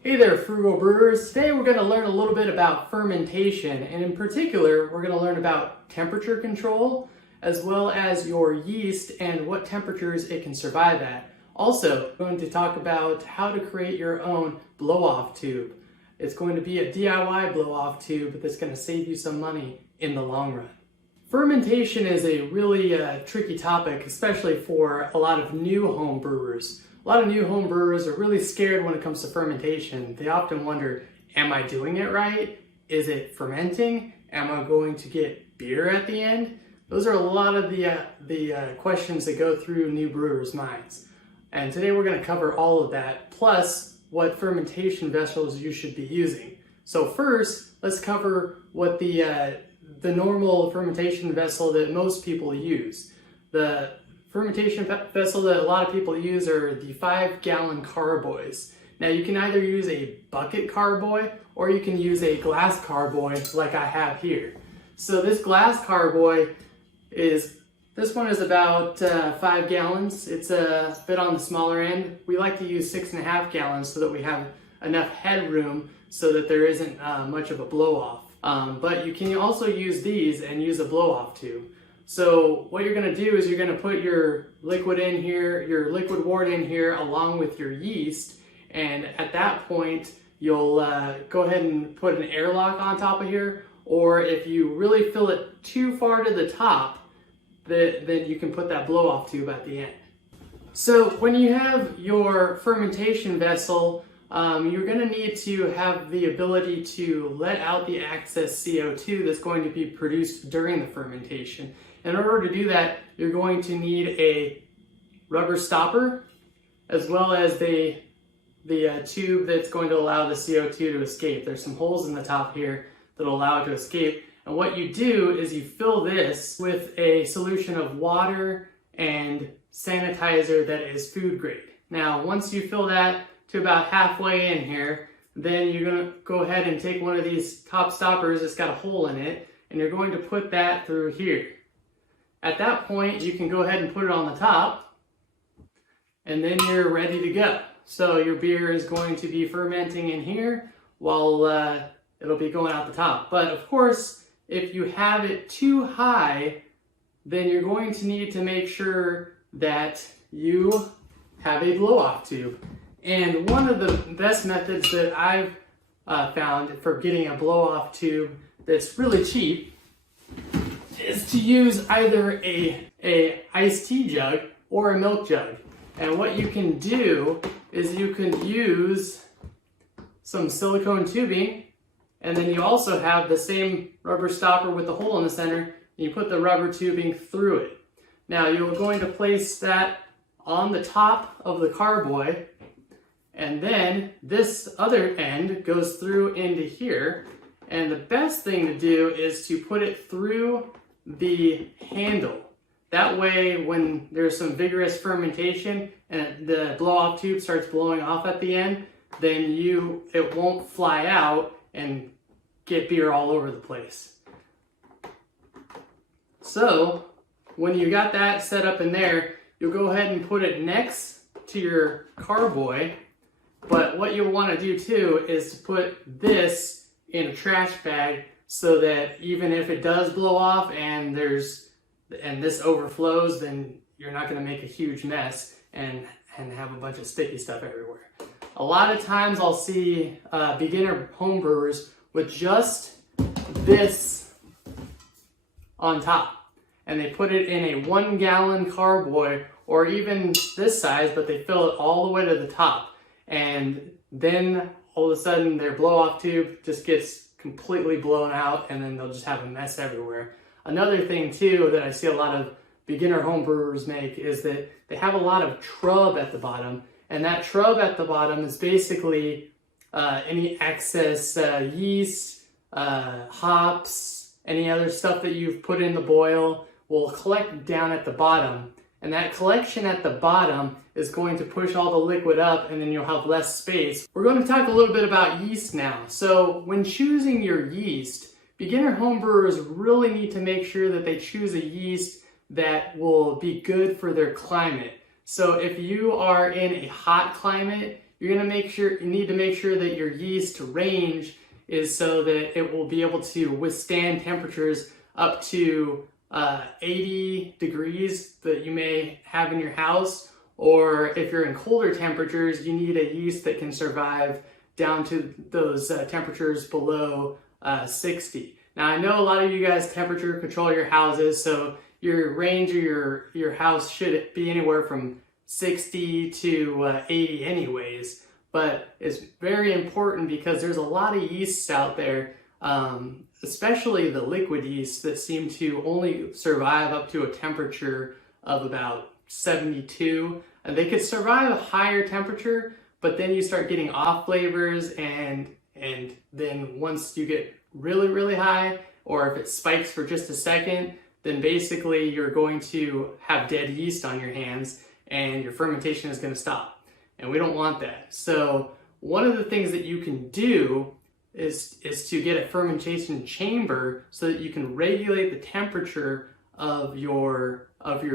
Hey there, frugal brewers. Today we're going to learn a little bit about fermentation, and in particular, we're going to learn about temperature control, as well as your yeast and what temperatures it can survive at. Also, we're going to talk about how to create your own blow-off tube. It's going to be a DIY blow-off tube that's going to save you some money in the long run. Fermentation is a really tricky topic, especially for a lot of new home brewers. A lot of new home brewers are really scared when it comes to fermentation. They often wonder, am I doing it right? Is it fermenting? Am I going to get beer at the end? Those are a lot of the questions that go through new brewers' minds. And today we're going to cover all of that, plus what fermentation vessels you should be using. So first, let's cover what the normal fermentation vessel that most people use. The fermentation vessel that a lot of people use are the 5-gallon Carboys. Now you can either use a bucket Carboy or you can use a glass Carboy like I have here. So this glass Carboy this one is about 5 gallons. It's a bit on the smaller end. We like to use 6.5 gallons so that we have enough headroom so that there isn't much of a blow off. But you can also use these and use a blow off tube. So what you're going to do is you're going to put your liquid in here, your liquid wort in here along with your yeast, and at that point you'll go ahead and put an airlock on top of here, or if you really fill it too far to the top, then you can put that blow off tube at the end. So when you have your fermentation vessel, you're going to need to have the ability to let out the excess CO2 that's going to be produced during the fermentation. In order to do that, you're going to need a rubber stopper, as well as the tube that's going to allow the CO2 to escape. There's some holes in the top here that will allow it to escape. And what you do is you fill this with a solution of water and sanitizer that is food grade. Now, once you fill that to about halfway in here, then you're going to go ahead and take one of these top stoppers that's got a hole in it, and you're going to put that through here. At that point, you can go ahead and put it on the top, and then you're ready to go. So your beer is going to be fermenting in here while it'll be going out the top. But of course, if you have it too high, then you're going to need to make sure that you have a blow-off tube. And one of the best methods that I've found for getting a blow-off tube that's really cheap is to use either a iced tea jug or a milk jug. And what you can do is you can use some silicone tubing, and then you also have the same rubber stopper with the hole in the center, and you put the rubber tubing through it. Now you're going to place that on the top of the Carboy, and then this other end goes through into here. And the best thing to do is to put it through the handle. That way, when there's some vigorous fermentation and the blow-off tube starts blowing off at the end, then it won't fly out and get beer all over the place. So when you got that set up in there, you'll go ahead and put it next to your Carboy. But what you'll want to do too is to put this in a trash bag so that even if it does blow off and this overflows, then you're not going to make a huge mess and have a bunch of sticky stuff everywhere. A lot of times I'll see beginner home brewers with just this on top, and they put it in a 1-gallon Carboy or even this size, but they fill it all the way to the top, and then all of a sudden their blow-off tube just gets completely blown out, and then they'll just have a mess everywhere. Another thing too that I see a lot of beginner home brewers make is that they have a lot of trub at the bottom, and that trub at the bottom is basically any excess yeast, hops, any other stuff that you've put in the boil will collect down at the bottom. And that collection at the bottom is going to push all the liquid up, and then you'll have less space. We're going to talk a little bit about yeast now. So when choosing your yeast, beginner homebrewers really need to make sure that they choose a yeast that will be good for their climate. So if you are in a hot climate, you need to make sure that your yeast range is so that it will be able to withstand temperatures up to 80 degrees that you may have in your house, or if you're in colder temperatures, you need a yeast that can survive down to those temperatures below 60. Now, I know a lot of you guys temperature control your houses, so your range of your house should be anywhere from 60 to 80 anyways, but it's very important because there's a lot of yeasts out there, especially the liquid yeast, that seem to only survive up to a temperature of about 72. And they could survive a higher temperature, but then you start getting off flavors, and then once you get really, really high, or if it spikes for just a second, then basically you're going to have dead yeast on your hands and your fermentation is going to stop. And we don't want that. So one of the things that you can do is to get a fermentation chamber so that you can regulate the temperature of your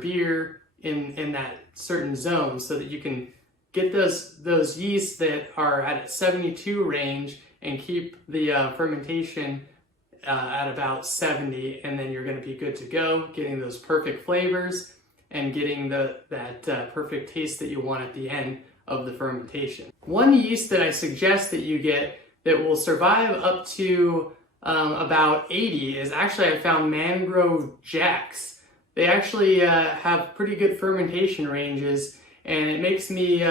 beer in that certain zone, so that you can get those yeasts that are at a 72 range and keep the fermentation at about 70, and then you're going to be good to go, getting those perfect flavors and getting that perfect taste that you want at the end of the fermentation. One yeast that I suggest that you get that will survive up to about 80 is actually, I found, Mangrove Jacks. They actually have pretty good fermentation ranges, and it makes me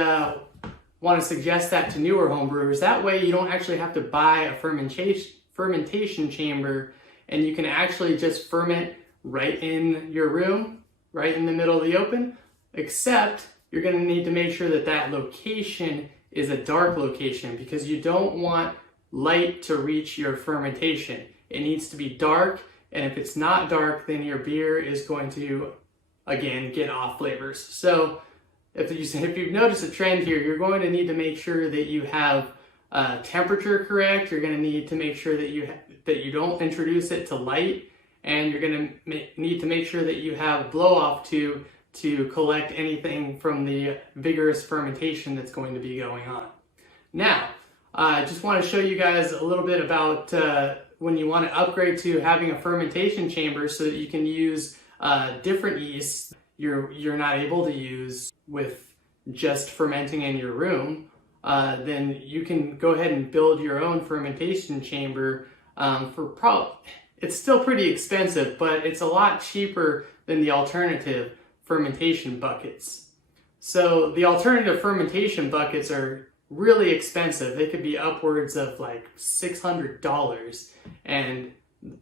want to suggest that to newer homebrewers. That way you don't actually have to buy a fermentation chamber, and you can actually just ferment right in your room, right in the middle of the open, except you're going to need to make sure that that location is a dark location, because you don't want light to reach your fermentation. It needs to be dark, and if it's not dark, then your beer is going to, again, get off flavors. So if you've noticed a trend here, you're going to need to make sure that you have temperature correct. You're going to need to make sure that you don't introduce it to light, and you're going to need to make sure that you have blow-off to collect anything from the vigorous fermentation that's going to be going on. Now, I just want to show you guys a little bit about when you want to upgrade to having a fermentation chamber so that you can use different yeasts you're not able to use with just fermenting in your room. Then you can go ahead and build your own fermentation chamber it's still pretty expensive, but it's a lot cheaper than the alternative fermentation buckets. So the alternative fermentation buckets are really expensive. They could be upwards of like $600, and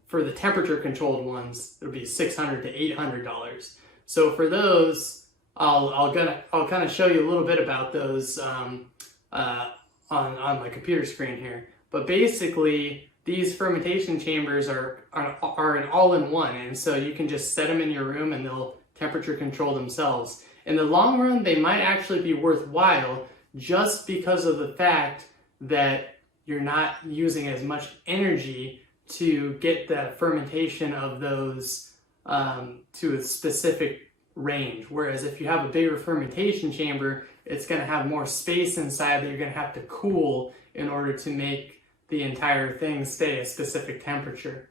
for the temperature controlled ones, it would be $600 to $800. So for those, I'll kind of show you a little bit about those on my computer screen here. But basically, these fermentation chambers are an all-in-one, and so you can just set them in your room and they'll temperature control themselves. In the long run, they might actually be worthwhile just because of the fact that you're not using as much energy to get the fermentation of those to a specific range. Whereas if you have a bigger fermentation chamber, it's going to have more space inside that you're going to have to cool in order to make the entire thing stay a specific temperature.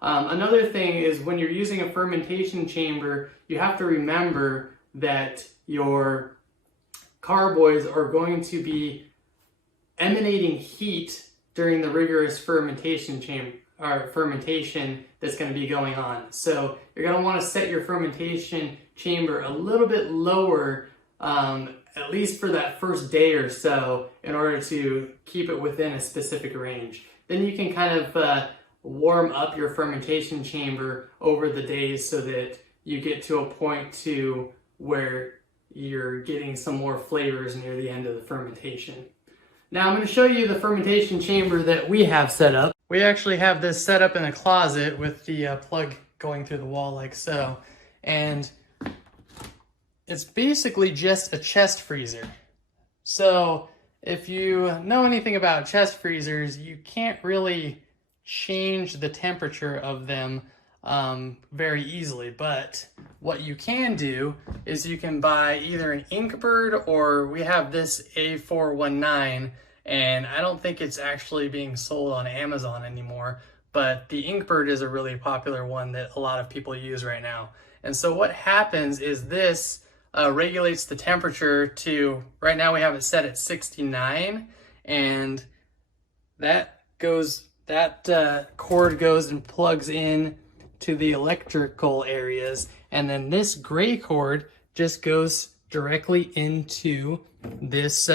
Another thing is, when you're using a fermentation chamber, you have to remember that your carboys are going to be emanating heat during the rigorous fermentation that's going to be going on. So you're going to want to set your fermentation chamber a little bit lower, at least for that first day or so, in order to keep it within a specific range. Then you can kind of warm up your fermentation chamber over the days so that you get to a point to where you're getting some more flavors near the end of the fermentation. Now I'm going to show you the fermentation chamber that we have set up. We actually have this set up in a closet with the plug going through the wall like so. And it's basically just a chest freezer. So if you know anything about chest freezers, you can't really change the temperature of them very easily. But what you can do is you can buy either an Inkbird, or we have this A419, and I don't think it's actually being sold on Amazon anymore, but the Inkbird is a really popular one that a lot of people use right now. And so what happens is this regulates the temperature to, right now we have it set at 69, and that cord goes and plugs in to the electrical areas, and then this gray cord just goes directly into this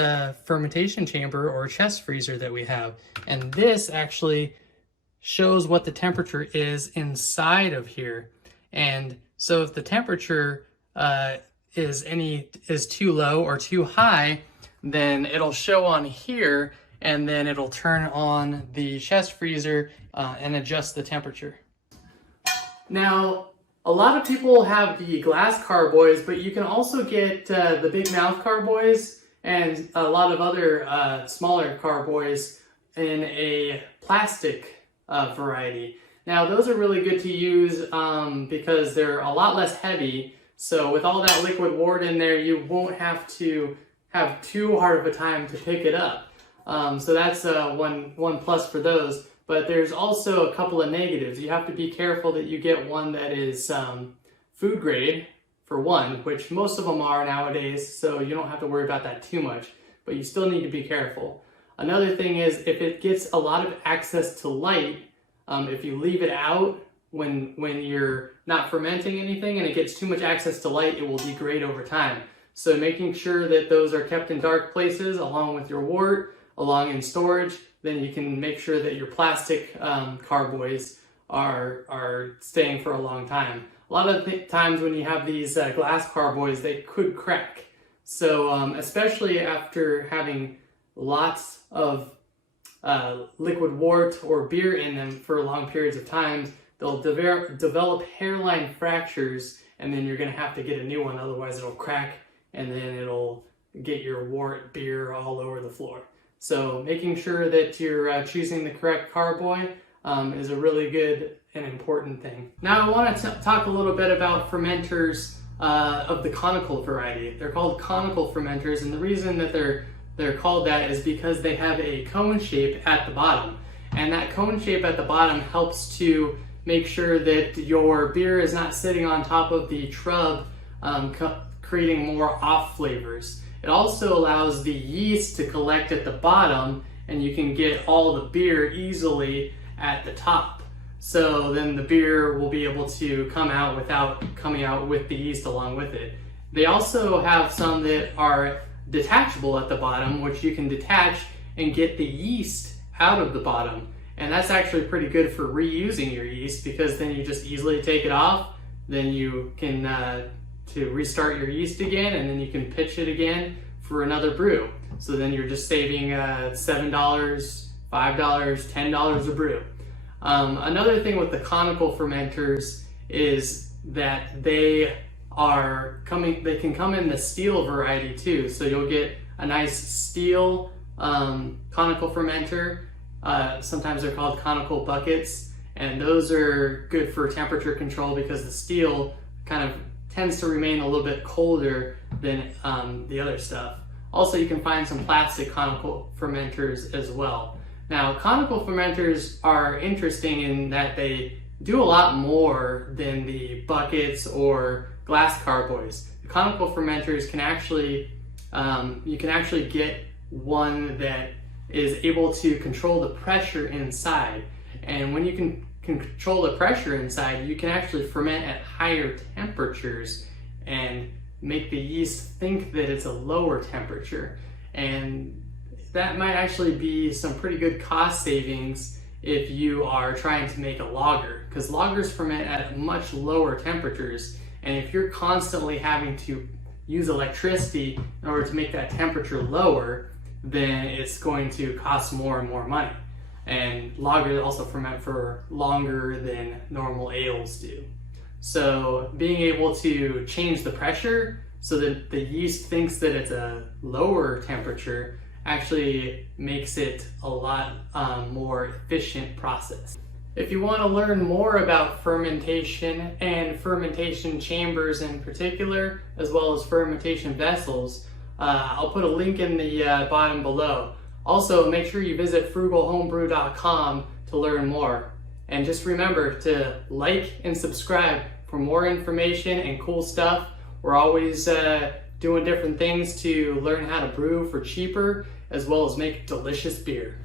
fermentation chamber or chest freezer that we have. And this actually shows what the temperature is inside of here. And so if the temperature is too low or too high, then it'll show on here, and then it'll turn on the chest freezer and adjust the temperature. Now, a lot of people have the glass carboys, but you can also get the big mouth carboys and a lot of other smaller carboys in a plastic variety. Now, those are really good to use because they're a lot less heavy. So with all that liquid wort in there, you won't have to have too hard of a time to pick it up. So that's one plus for those. But there's also a couple of negatives. You have to be careful that you get one that is food grade, for one, which most of them are nowadays, so you don't have to worry about that too much, but you still need to be careful. Another thing is, if it gets a lot of access to light, if you leave it out when you're not fermenting anything and it gets too much access to light, it will degrade over time. So making sure that those are kept in dark places along with your wort, along in storage, then you can make sure that your plastic carboys are staying for a long time. A lot of times when you have these glass carboys, they could crack. So especially after having lots of liquid wort or beer in them for long periods of time, they'll develop hairline fractures, and then you're going to have to get a new one, otherwise it'll crack, and then it'll get your wort beer all over the floor. So making sure that you're choosing the correct carboy is a really good and important thing. Now I want to talk a little bit about fermenters of the conical variety. They're called conical fermenters, and the reason that they're called that is because they have a cone shape at the bottom. And that cone shape at the bottom helps to make sure that your beer is not sitting on top of the trub, creating more off flavors. It also allows the yeast to collect at the bottom, and you can get all the beer easily at the top. So then the beer will be able to come out without coming out with the yeast along with it. They also have some that are detachable at the bottom, which you can detach and get the yeast out of the bottom. And that's actually pretty good for reusing your yeast, because then you just easily take it off, then you can to restart your yeast again, and then you can pitch it again for another brew. So then you're just saving $7, $5, $10 a brew. Another thing with the conical fermenters is that they can come in the steel variety too. So you'll get a nice steel conical fermenter. Sometimes they're called conical buckets, and those are good for temperature control because the steel kind of tends to remain a little bit colder than the other stuff. Also, you can find some plastic conical fermenters as well. Now, conical fermenters are interesting in that they do a lot more than the buckets or glass carboys. The conical fermenters can actually, you can actually get one that is able to control the pressure inside. And when you can control the pressure inside, you can actually ferment at higher temperatures and make the yeast think that it's a lower temperature. And that might actually be some pretty good cost savings if you are trying to make a lager, because lagers ferment at much lower temperatures. And if you're constantly having to use electricity in order to make that temperature lower, then it's going to cost more and more money. And lagers also ferment for longer than normal ales do. So being able to change the pressure so that the yeast thinks that it's a lower temperature actually makes it a lot more efficient process. If you want to learn more about fermentation and fermentation chambers in particular, as well as fermentation vessels, I'll put a link in the bottom below. Also, make sure you visit frugalhomebrew.com to learn more. And just remember to like and subscribe for more information and cool stuff. We're always doing different things to learn how to brew for cheaper, as well as make delicious beer.